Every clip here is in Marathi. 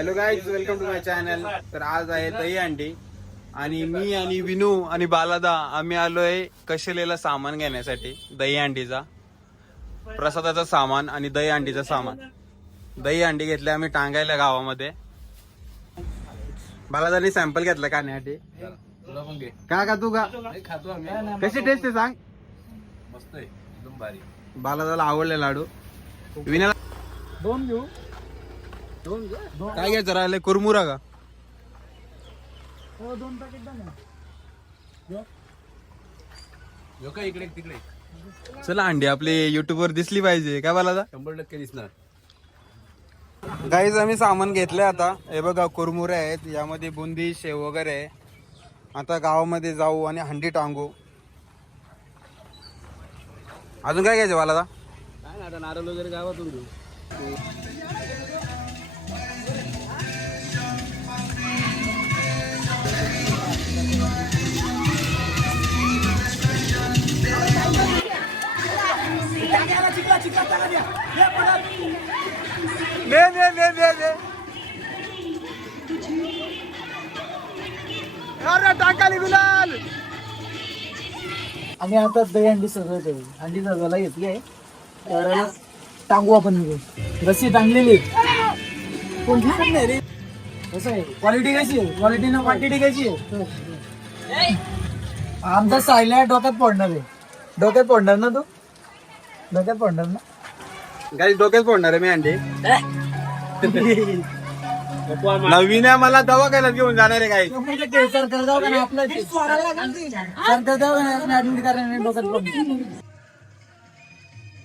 Hello guys welcome to my channel तर आज आहे दही अंडी. आणि मी आणि विनू आणि बालादा आम्ही आलोय कशेलेला सामान घेण्यासाठी दही अंडीचा. प्रसादाचं सामान आणि दही अंडीचं सामान. दही अंडी घेतले आम्ही टांगायला गावामध्ये. बालादानी सॅम्पल घेतलं खाण्यासाठी. तुला पण घे का का तू का? नाही खातो आम्ही कशी टेस्ट आहे सांग. मस्त आहे एकदम भारी. बालादाला आवडले लाडू. विनाला दोन घेऊ. काय घ्यायचं राहिले कुरमुरा का? हो दोन पॅकेट इकडे तिकडे. चला अंडी आपली युट्यूब वर दिसली पाहिजे. काय बालादा शंभर टक्के दिसणार. गाईज आम्ही सामान घेतलंय आता. हे बघा कुरमुरे आहेत. यामध्ये बुंदी शेव वगैरे आहे. आता गावामध्ये जाऊ आणि हंडी टांगू. अजून काय घ्यायचं मला आता नारळ वगैरे गावातून घेऊ. ने ने ने ने ने अरे टाकाली गुलाल आणि आता दही अंडी सजवायचं आहे. अंडी सजवायला घेतली आहे. तर टांगू आपण निघून रस्सी टांगलेली. कोणती पण नाही रे. कसं आहे? क्वालिटी कशी आहे? क्वालिटी ना क्वांटिटी कशी आहे? आमचा सायला डोक्यात पडणार आहे. डोक्यात पडणार ना तू? डोक्यात पडणार ना? गाईज डोक्यात पडणार आहे मी अंडी. नवीन आहे मला दवाखान्यात घेऊन जाणार आहे गाई सरकार दवाखाना आपला? सरकार दवाखाना ऍडमिट करायला डोक्यात पडणार?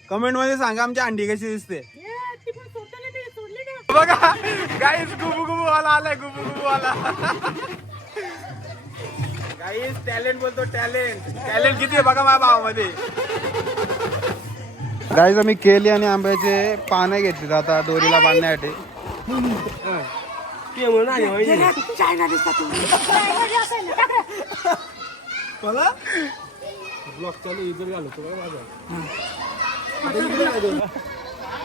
कमेंटमध्ये सांगा आमची अंडी कशी दिसते. बघा गाईस गुबू गुबू वाला आलाय गुबू गुबू वाला गाईस टॅलेंट बोलतो टॅलेंट टॅलेंट किती आहे बघा माझ्या भावामध्ये. गाईज आम्ही केली आणि आंब्याचे पानं घेतली आता दोरीला बांधण्यासाठी.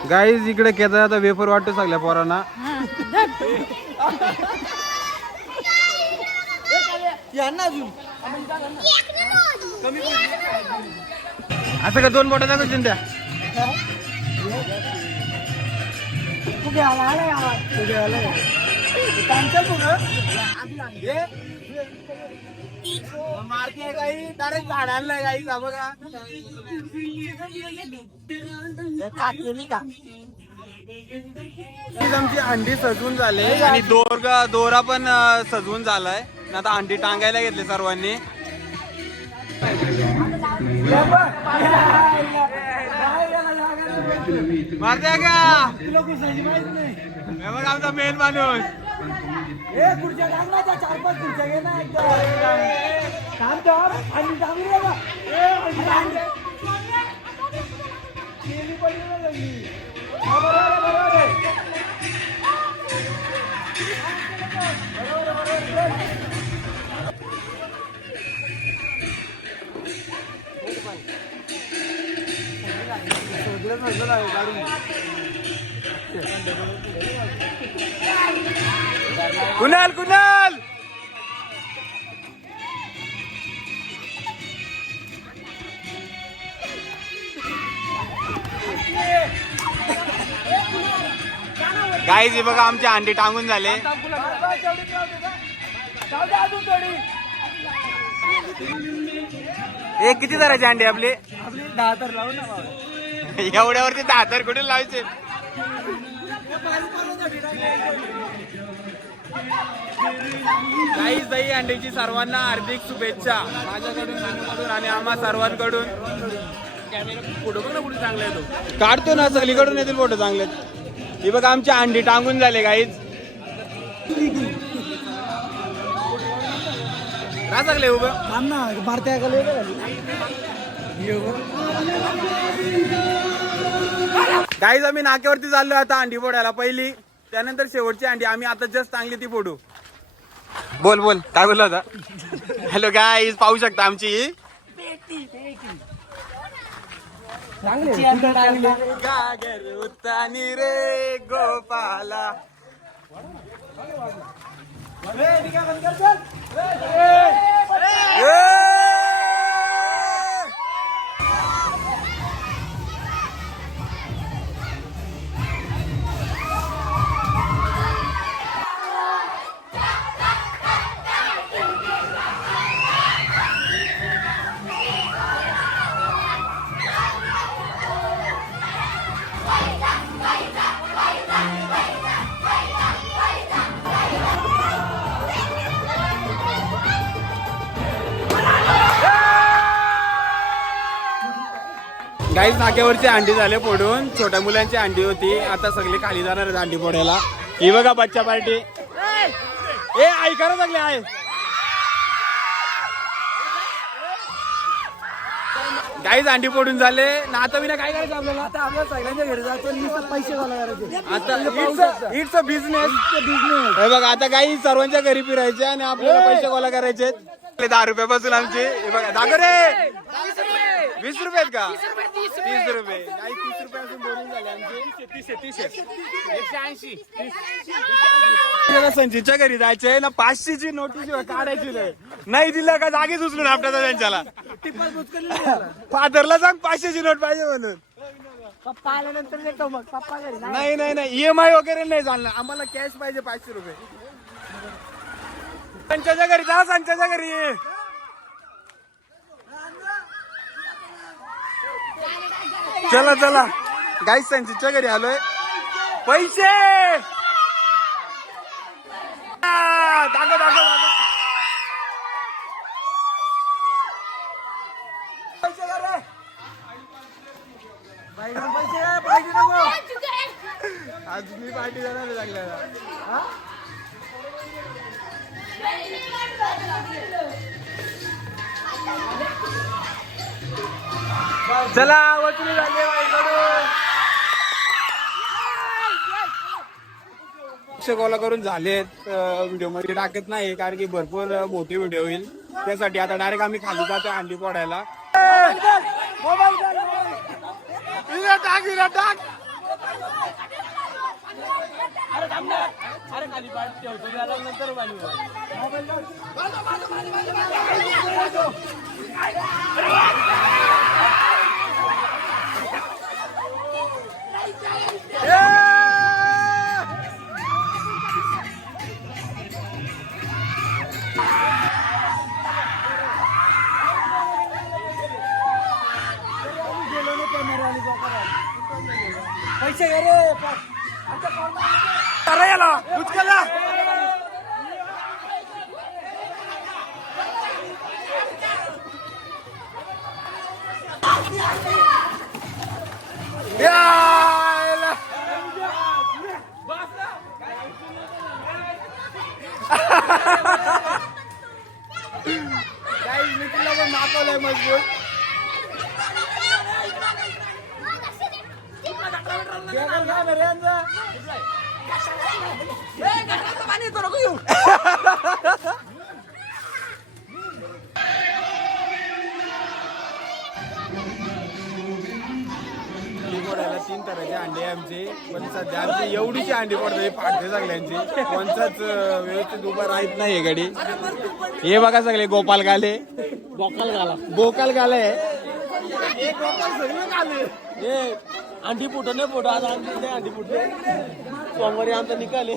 गाईज इकडे केदार आता वेफर वाटतो सगळ्या पोरांना. असं का दोन बोटाचा क्वेश्चन द्या कुठे आला आलाय आवाज कुठे आलाय त्यांच्या पुढं मारते काही डायरेक्ट झाडाला काही का बघा काटलेली का आमची अंडी सजवून झाले आणि दोरगा दोरा पण सजवून झालाय. आणि आता अंडी टांगायला घेतली सर्वांनी. मारते का? तुला माहीत नाही हे बघ आमचा मेन माणूस. ए खुर्च्या टाक त्या चार पाच खुर्च्या घे ना एकदा. काम कर आणि रे बा. ए, आणि केली पडली ना बरोबर आहे, बरोबर आहे. बरोबर बरोबर कुणाल कुणाल? गाईज हे बघा आमचे अंडे टांगून झाले. एक किती जराचे अंडे आपले? आपली दहा तर लावू ना एवढ्यावरती दहा तर कुठे लावायचे? काहीच दही अंड्याची सर्वांना हार्दिक शुभेच्छा. माझ्याकडून माझ्याकडून आणि आम्हा सर्वांकडून. फोटो बघ ना पुढे चांगला येतो काढतो ना सगळीकडून येतील फोटो चांगले हे बघा आमची अंडी टांगून झाले काहीच का सगळे उभं. थांब ना भारतीय काहीच आम्ही नाक्यावरती चाललो आता अंडी फोडायला. पहिली त्यानंतर शेवटची अंडी. आम्ही आता जस्ट चांगली ती फोडू. बोल बोल. काय बोलला होता? हॅलो गाईज पाहू शकता आमची. चांगले गागर उतानी रे गोपाला गाईच नाक्यावरची अंडी झाले फोडून. छोट्या मुलांची अंडी होती. आता सगळे खाली जाणार आहेत अंडी फोडायला. ही बघा बच्चा पार्टी. ए ऐका ना सगळे आहे गाईच अंडी फोडून झाले. ना आता विना काय करायचं आपल्याला? आता आपल्या सगळ्यांच्या घरी जातो नुसतं पैसे गोळा करायचे आता इट्स अ बिझनेस बिझनेस हे बघा आता काही सर्वांच्या घरी फिरायचे आणि आपल्याला पैसे गोळा करायचे दहा रुपयापासून आमचे हे बघा दाखव रे. वीस रुपये आहेत का तीस रुपये. काही तीस रुपयापासून बोलून झाले. आमचे तीस तीस एकशे ऐंशी. आपल्याला संचितच्या घरी जायचंय ना पाचशेची नोटीस काढायची नाही. नाही दिलं का जागीच उचलून आपल्याला त्यांच्याला? फादरला सांग पाचशेची नोट पाहिजे म्हणून. पप्पा आल्यानंतर देतो मग. पप्पा घरी नाही. नाही नाही नाही. ईएमआय वगैरे नाही चालणार. आम्हाला कॅश पाहिजे पाचशे रुपये. संचाच्या घरी जा संचाच्या घरी. चला चला. गाई संचितच्या घरी आलोय. पैसे! दाखव दाखव पैसे पाहिजे नको. आज मी पार्टी आहे सगळ्याला चला वसुली झाली गोला करून झालेत व्हिडिओमध्ये. टाकत नाही कारण की भरपूर मोठी व्हिडिओ होईल. त्यासाठी आता डायरेक्ट आम्ही खाली जातो अंडी पोडायला हिला टाक हिला टाक. अरे खाली पाठ ठेवतो त्याला नंतर याला उचकला यायला. Guys, मी तुला पण मागवलंय मजबूत तीन अंडे आहे आमचे पण सध्या आमची एवढीची अंडी पडते फाटते सगळ्यांची कोणताच व्यवस्थित उभा राहत नाही हे गाडी हे बघा सगळे गोपाल गाले. बोकाल घाला गोपाल गाले. ए अंडी फुटो नाही फोटो आज अंडी नाही अंडी फुटो सोमवारी आमचा निकाले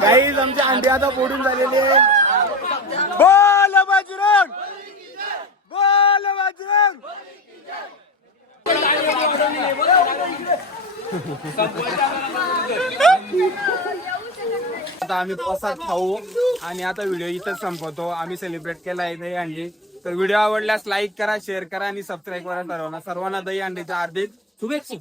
काहीच आमचे अंडे आता फोडून झालेले बोल बाजरंग. बोल बाजरंग. आता आम्ही प्रसाद खाऊ आणि आता व्हिडिओ इथंच संपवतो. आम्ही सेलिब्रेट केला आहे दही अंडी. तर व्हिडिओ आवडल्यास लाईक करा शेअर करा आणि सबस्क्राईब करा सर्वांना. सर्वांना दही अंडीच्या हार्दिक शुभेच्छा.